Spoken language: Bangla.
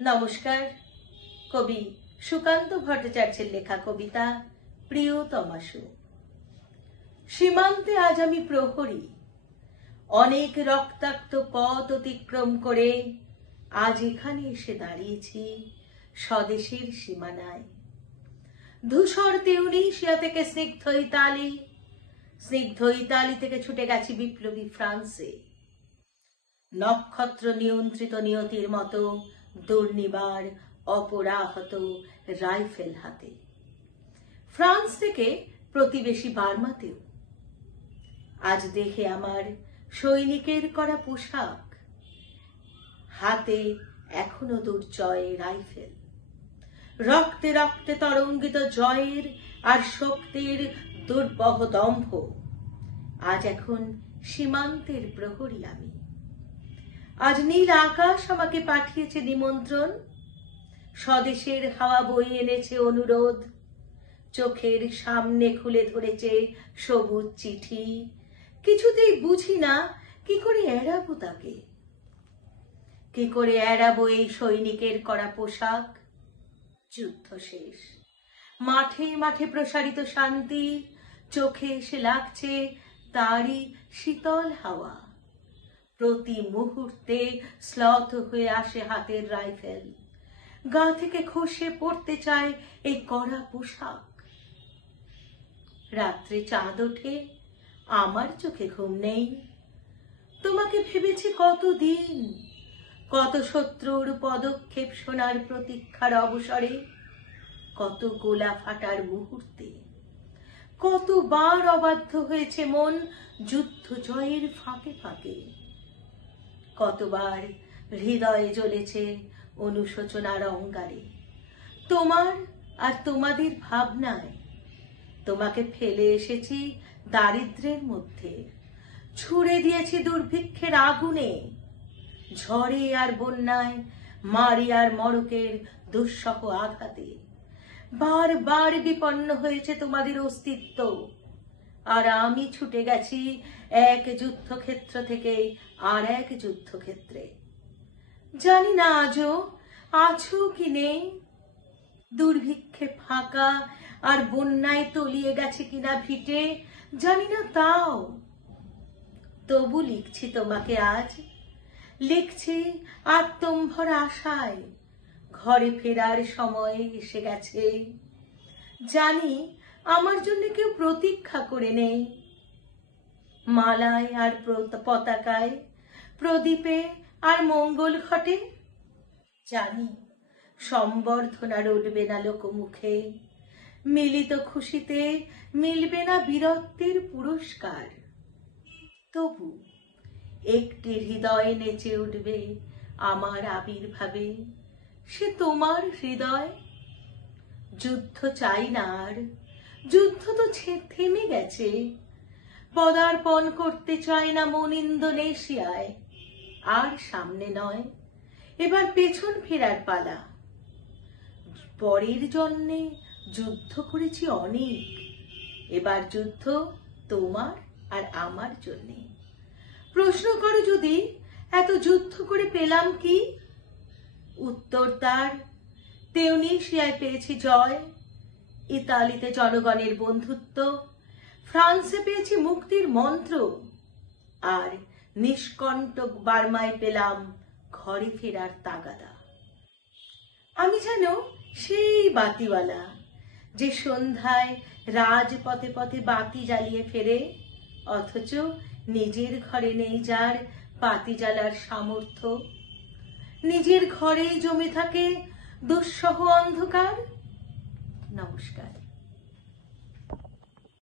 নমস্কার। কবি সুকান্ত ভট্টাচার্যের লেখা কবিতা প্রিয়তমাশু। সীমান্তে আজ আমি প্রহরী, অনেক রক্তাক্ত পথ অতিক্রম করে আজ এখানে এসে দাঁড়িয়েছি স্বদেশের সীমানায়। ধূসর তিউনিসিয়া থেকে স্নিগ্ধ ইতালি থেকে ছুটে গেছি বিপ্লবী ফ্রান্সে। নক্ষত্র নিয়ন্ত্রিত নিয়তির মতো দুর্নিবার অপরাহত রাইফেল হাতে। ফ্রান্স থেকে প্রতিবেশী বার্মাতেও আজ দেখে আমার সৈনিকের করা পোশাক, হাতে এখনো দুর্জয় রাইফেল। রক্তে রক্তে তরঙ্গিত জয়ের আর শক্তির দুর্বহ দম্ভ। আজ এখন সীমান্তের প্রহরী আমি। আজ নীল আকাশ আমাকে পাঠিয়েছে নিমন্ত্রণ, স্বদেশের হাওয়া বয়ে এনেছে অনুরোধ। চোখের সামনে খুলে ধরেছে সবুজ চিঠি, কিছুতেই বুঝি না কি করে এড়াবো তাকে। কি করে এড়াবো এই সৈনিকের করা পোশাক। যুদ্ধ শেষ, মাঠে মাঠে প্রসারিত শান্তি, চোখে এসে লাগছে তারই শীতল হাওয়া। প্রতি মুহূর্তে শ্লথ হয়ে আসে হাতের রাইফেল, গা থেকে খসে পড়তে চায় এই কড়া পোশাক। রাত্রে চাঁদ ওঠে, আমার চোখে ঘুম নেই। তোমাকে ভেবেছি কতদিন, কত শত্রুর পদক্ষেপ শোনার প্রতীক্ষার অবসরে, কত গোলা ফাটার মুহূর্তে, কতবার অবাধ্য হয়েছে মন যুদ্ধ জয়ের ফাঁকে ফাঁকে। কতবার হৃদয়ে জ্বলেছে অনুশোচনার অঙ্গারে তোমার আর তোমাদের ভাবনায়। তোমাকে ফেলে এসেছি দারিদ্র্যের মধ্যে, ছুড়ে দিয়েছি দুর্ভিক্ষের আগুনে, ঝড়ে আর বন্যায়, মারি আর মড়কের দুঃসহ আঘাতে। বারবার বিপন্ন হয়েছে তোমাদের অস্তিত্ব, আর আমি ছুটে গেছি এক যুদ্ধক্ষেত্র থেকে আর এক যুদ্ধক্ষেত্রে। জানি না আজও আছো কি নেই, দুর্ভিক্ষে ফাঁকা আর বন্যায় তলিয়ে গেছে কিনা ভিটে, জানি না তাও। তবু লিখছি তোমাকে আজ, লিখছি আত্মম্ভরা আশায়। ঘরে ফেরার সময় এসে গেছে, জানি আমার জন্য কেউ প্রতীক্ষা করে নেই। মালায় আর পতাকায়, প্রদীপে আর মঙ্গল ঘটে, জানি সম্বর্ধনা রটবে না লোকমুখে। মিলিত খুশিতে মিলবে না বীরত্বের পুরস্কার। তবু একটি হৃদয় নেচে উঠবে আমার আবির্ভাবে, সে তোমার হৃদয়। যুদ্ধ চাই না আর, যুদ্ধ তো থেমে গেছে। পদার্পণ করতে চায় না মন ইন্দোনেশিয়ায়। আর সামনে নয়, এবার পেছন ফেরার পালা। পরের জন্মে যুদ্ধ করেছি অনেক, এবার যুদ্ধ তোমার আর আমার জন্যে। প্রশ্ন করো যদি এত যুদ্ধ করে পেলাম কি, উত্তর তার তিউনিসিয়ায় পেয়েছি জয়, ইতালিতে জনগণের বন্ধুত্ব, ফ্রান্সে পেয়েছি মুক্তির মন্ত্র, আর নিষ্কণ্টক বার্মায় পেলাম ঘরে ফেরার তাগাদা। আমি যেন সেই বাতিওয়ালা, যে সন্ধ্যায় রাজপথে পথে বাতি জ্বালিয়ে ফেরে, অথচ নিজের ঘরে নেই যার বাতি জ্বালার সামর্থ্য। নিজের ঘরেই জমে থাকে দুঃসহ অন্ধকার। নমস্কার।